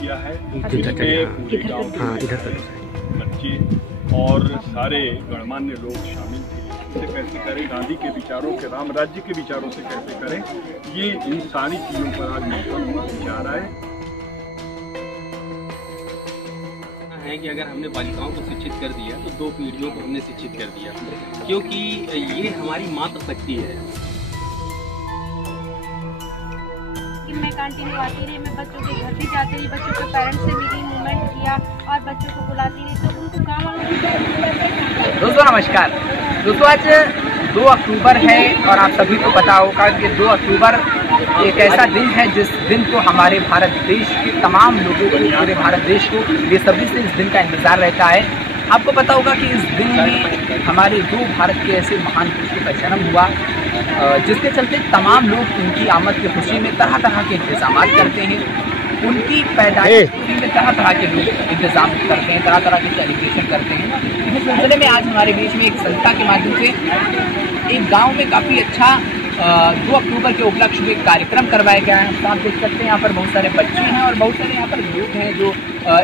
किया है, जिसमें पूरे गाँव के बच्चे और सारे गणमान्य लोग शामिल थे। इसे कैसे करें, गांधी के विचारों के, राम राज्य के विचारों से कैसे करें, ये इन सारी चीज़ों पर आज मंथन हुआ, विचार आए कि अगर हमने बालिकाओं को शिक्षित कर दिया तो 2 पीढ़ियों को हमने शिक्षित कर दिया, क्योंकि ये हमारी मात्र शक्ति है। मैं कंटिन्यू आती रही, मैं बच्चों के घर भी जाती रही, बच्चों के पेरेंट्स से मिली, मूवमेंट किया और बच्चों को बुलाती रही, तो उनको काम। दोस्तों नमस्कार। दोस्तों आज 2 अक्टूबर है और आप सभी को पता होगा कि 2 अक्टूबर एक ऐसा दिन है जिस दिन को हमारे भारत देश के तमाम लोगों को, पूरे भारत देश को बेसब्री से इस दिन का इंतजार रहता है। आपको पता होगा कि इस दिन में हमारे 2 भारत के ऐसे महान पुरुषों का जन्म हुआ, जिसके चलते तमाम लोग उनकी आमद की खुशी में तरह तरह के इंतजाम करते हैं। उनकी पैदाइश में तरह तरह के लोग इंतजाम करते हैं, तरह तरह के सेलिब्रेशन करते हैं। इस सिलसिले में आज हमारे बीच में एक संस्था के माध्यम से एक गांव में काफ़ी अच्छा 2 अक्टूबर के उपलक्ष्य में कार्यक्रम करवाया गया है। आप देख सकते हैं यहाँ पर बहुत सारे बच्चे हैं और बहुत सारे यहाँ पर लोग हैं जो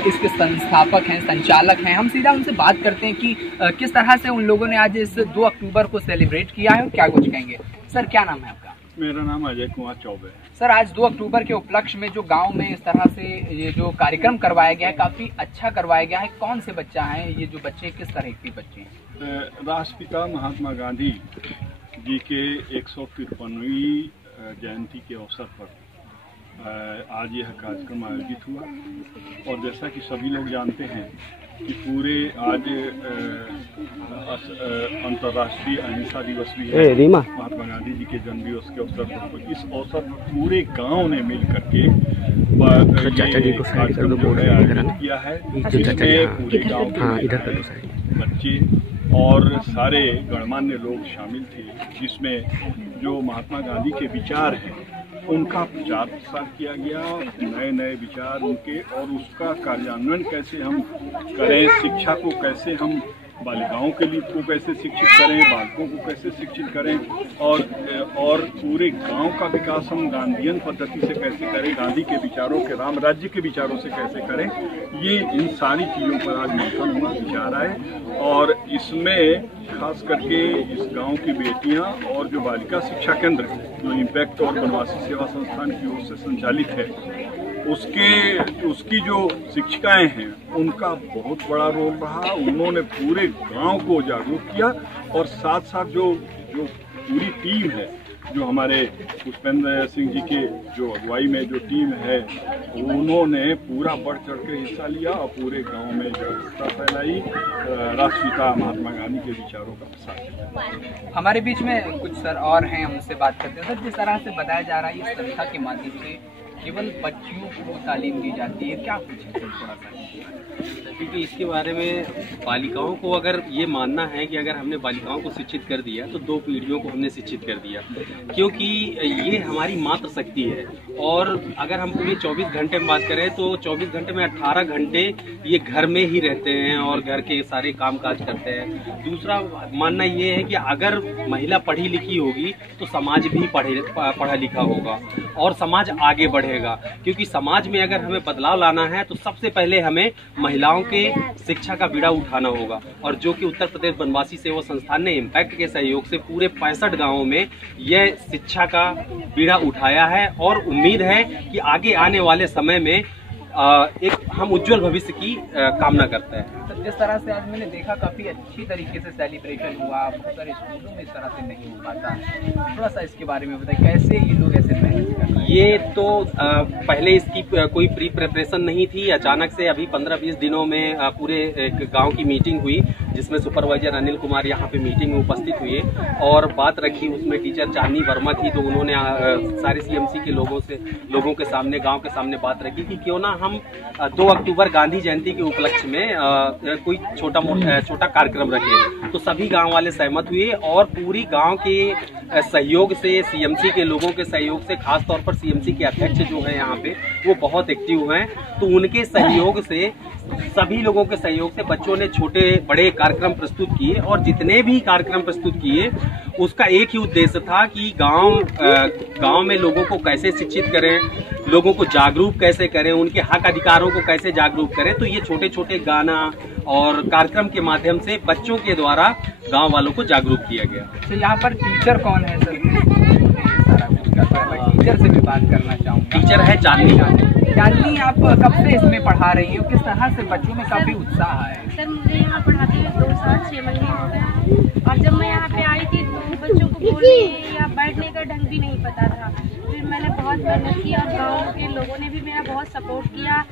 इसके संस्थापक हैं, संचालक हैं। हम सीधा उनसे बात करते हैं कि किस तरह से उन लोगों ने आज इस 2 अक्टूबर को सेलिब्रेट किया है और क्या कुछ कहेंगे। सर क्या नाम है आपका? मेरा नाम अजय कुमार चौबे है। सर आज 2 अक्टूबर के उपलक्ष्य में जो गांव में इस तरह से ये जो कार्यक्रम करवाया गया है, काफी अच्छा करवाया गया है। कौन से बच्चा हैं ये जो बच्चे, किस तरह के बच्चे हैं? राष्ट्रपिता महात्मा गांधी जी के 153वीं जयंती के अवसर पर आज यह कार्यक्रम आयोजित हुआ और जैसा कि सभी लोग जानते हैं कि पूरे आज अंतर्राष्ट्रीय अहिंसा दिवस भी है, महात्मा गांधी जी के जन्म दिवस के अवसर पर। तो इस अवसर पर पूरे गांव ने मिल करके कार्यक्रम जो है आयोजित किया है, जिसमें पूरे गांव के बच्चे और सारे गणमान्य लोग शामिल थे, जिसमें जो महात्मा गांधी के विचार हैं उनका प्रचार प्रसार किया गया, नए नए विचार उनके, और उसका कार्यान्वयन कैसे हम करें, शिक्षा को कैसे हम बालिकाओं के लिए को कैसे शिक्षित करें, बालकों को कैसे शिक्षित करें और पूरे गांव का विकास हम गांधीयन पद्धति से कैसे करें, गांधी के विचारों के, राम राज्य के विचारों से कैसे करें, ये इन सारी चीज़ों पर आज मंथन हुआ, विचार आए। और इसमें खास करके इस गांव की बेटियां और जो बालिका शिक्षा केंद्र जो इम्पैक्ट और बनवासी सेवा संस्थान की ओर से संचालित है, उसकी जो शिक्षिकाएं हैं उनका बहुत बड़ा रोल रहा। उन्होंने पूरे गांव को जागरूक किया और साथ साथ जो पूरी टीम है, जो हमारे पुष्पेंद्र सिंह जी के जो अगुवाई में जो टीम है, उन्होंने पूरा बढ़ चढ़ के हिस्सा लिया और पूरे गांव में जागरूकता फैलाई, राष्ट्रपिता महात्मा गांधी के विचारों का प्रसार किया। हमारे बीच में कुछ सर और हैं, हम उनसे बात करते हैं। सर जिस तरह से बताया जा रहा है इस संस्था के माध्यम से केवल बच्चियों को तालीम दी जाती है, क्या कुछ है थोड़ा सा? क्योंकि इसके बारे में बालिकाओं को अगर ये मानना है कि अगर हमने बालिकाओं को शिक्षित कर दिया तो 2 पीढ़ियों को हमने शिक्षित कर दिया, क्योंकि ये हमारी मात्र शक्ति है। और अगर हम पूरे 24 घंटे में बात करें तो 24 घंटे में 18 घंटे ये घर में ही रहते हैं और घर के सारे काम काज करते हैं। दूसरा मानना ये है कि अगर महिला पढ़ी लिखी होगी तो समाज भी पढ़ा लिखा होगा और समाज आगे बढ़ेगा, क्योंकि समाज में अगर हमें बदलाव लाना है तो सबसे पहले हमें महिलाओं के शिक्षा का बीड़ा उठाना होगा। और जो कि उत्तर प्रदेश बनवासी सेवा संस्थान ने इम्पैक्ट के सहयोग से पूरे 65 गांवों में यह शिक्षा का बीड़ा उठाया है और उम्मीद है कि आगे आने वाले समय में एक हम उज्जवल भविष्य की कामना करते हैं। तो जिस तरह से आज मैंने देखा काफी अच्छी तरीके से सेलिब्रेशन हुआ, बहुत सारे स्कूलों में इस तरह से नहीं हो पाता, थोड़ा सा इसके बारे में बताइए, कैसे ये लोग ऐसे मेहनत कर रहे हैं? ये तो पहले इसकी कोई प्री प्रिपरेशन नहीं थी, अचानक से अभी 15-20 दिनों में पूरे एक गांव की मीटिंग हुई, जिसमें सुपरवाइजर अनिल कुमार यहाँ पे मीटिंग में उपस्थित हुए और बात रखी। उसमें टीचर चांदनी वर्मा थी, तो उन्होंने सारे सीएमसी के लोगों के सामने, गांव के सामने बात रखी कि क्यों ना हम 2 अक्टूबर गांधी जयंती के उपलक्ष्य में कोई छोटा कार्यक्रम रखें। तो सभी गांव वाले सहमत हुए और पूरी गांव के सहयोग से, सीएमसी के लोगों के सहयोग से, खास तौर पर सीएमसी के अध्यक्ष जो हैं यहाँ पे वो बहुत एक्टिव हैं, तो उनके सहयोग से, सभी लोगों के सहयोग से बच्चों ने छोटे बड़े कार्यक्रम प्रस्तुत किए और जितने भी कार्यक्रम प्रस्तुत किए उसका एक ही उद्देश्य था कि गांव में लोगों को कैसे शिक्षित करें, लोगों को जागरूक कैसे करें, उनके हक अधिकारों को कैसे जागरूक करें। तो ये छोटे छोटे गाना और कार्यक्रम के माध्यम से बच्चों के द्वारा गांव वालों को जागरूक किया गया। तो यहाँ पर टीचर कौन है सर? टीचर से भी बात करना चाहूँगा। टीचर है चांदनी। चांदनी, आप कब से इसमें पढ़ा रही हो? किस तरह से बच्चों में काफी उत्साह है? सर मुझे यहाँ पढ़ाते हुए 2 साल 6 महीने हो गए और जब मैं यहाँ पे आई थी तो बच्चों को बोलने या बैठने का ढंग भी नहीं पता था। फिर मैंने बहुत मेहनत की और गाँव के लोगों ने भी मेरा बहुत सपोर्ट किया।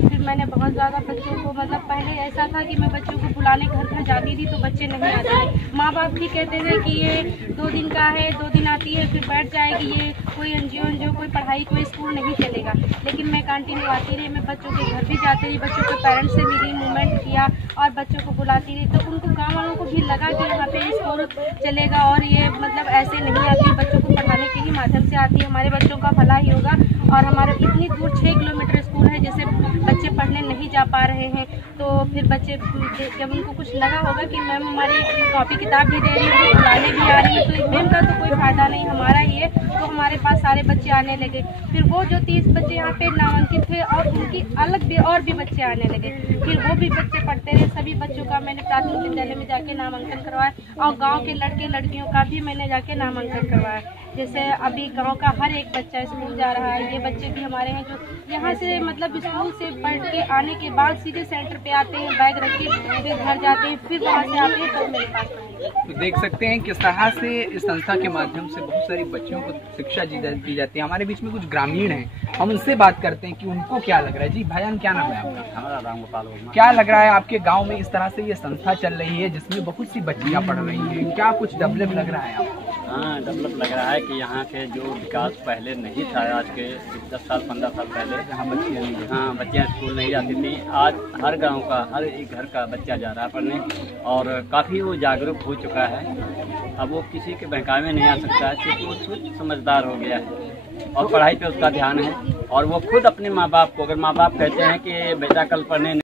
फिर मैंने बहुत ज़्यादा बच्चों को, मतलब पहले ऐसा था कि मैं बच्चों को बुलाने घर घर जाती थी तो बच्चे नहीं आते थे। माँ बाप भी कहते थे कि ये 2 दिन का है, 2 दिन आती है फिर बैठ जाएगी, ये कोई एनजीओ कोई पढ़ाई कोई स्कूल नहीं चलेगा। लेकिन मैं कंटिन्यू आती रही, मैं बच्चों के घर भी जाती रही, बच्चों के पेरेंट्स से मिली, मूवमेंट किया और बच्चों को बुलाती रही। तो उनको गाँव वालों को भी लगा कि यहाँ पे स्कूल चलेगा और ये मतलब ऐसे नहीं आती, बच्चों को पढ़ाने के ही माध्यम से आती है, हमारे बच्चों का भला ही होगा। और हमारे इतनी दूर 6 किलोमीटर स्कूल है, जैसे बच्चे पढ़ने नहीं जा पा रहे हैं तो फिर बच्चे जब उनको कुछ लगा होगा कि मैम हमारी कॉपी किताब भी दे रही है, बुलाने भी आ रही है, तो मैम का तो कोई फायदा नहीं, हमारा ही है। तो हमारे पास सारे बच्चे आने लगे। फिर वो जो 30 बच्चे यहाँ पे नामांकित थे और उनकी अलग भी और भी बच्चे आने लगे। फिर वो भी बच्चे पढ़ते रहे। सभी बच्चों का मैंने प्राथमिक विद्यालय में जाके नामांकन करवाया और गाँव के लड़के लड़कियों का भी मैंने जाके नामांकन करवाया। जैसे अभी गांव का हर एक बच्चा स्कूल जा रहा है। ये बच्चे भी हमारे हैं जो यहाँ से मतलब स्कूल से पढ़ के आने के बाद सीधे सेंटर पे आते हैं, बैग रख के फिर घर जाते हैं, फिर वहाँ से आते हैं तो मेरे पास पढ़ेंगे। तो देख सकते हैं किस तरह से इस संस्था के माध्यम से बहुत सारी बच्चों को शिक्षा दी जाती है। हमारे बीच में कुछ ग्रामीण हैं, हम उनसे बात करते हैं कि उनको क्या लग रहा है। जी भाईजान, क्या नाम है आपका? हमारा राम गोपाल वर्मा। क्या लग रहा है आपके गाँव में इस तरह से ये संस्था चल रही है जिसमें बहुत सी बच्चियाँ पढ़ रही हैं, क्या कुछ डेवलप लग रहा है आपको? हाँ, डेवलप लग रहा है कि यहाँ के जो विकास पहले नहीं था, आज के 10 साल 15 साल पहले यहाँ बच्चियाँ स्कूल नहीं जाती थी। आज हर गांव का हर एक घर का बच्चा जा रहा है पढ़ने और काफ़ी वो जागरूक हो चुका है। अब वो किसी के बहकावे में नहीं आ सकता है क्योंकि वो सोच समझदार हो गया है और पढ़ाई पे उसका ध्यान है। और वो खुद अपने माँ बाप को, अगर माँ बाप कहते हैं कि बेटा कल पढ़ने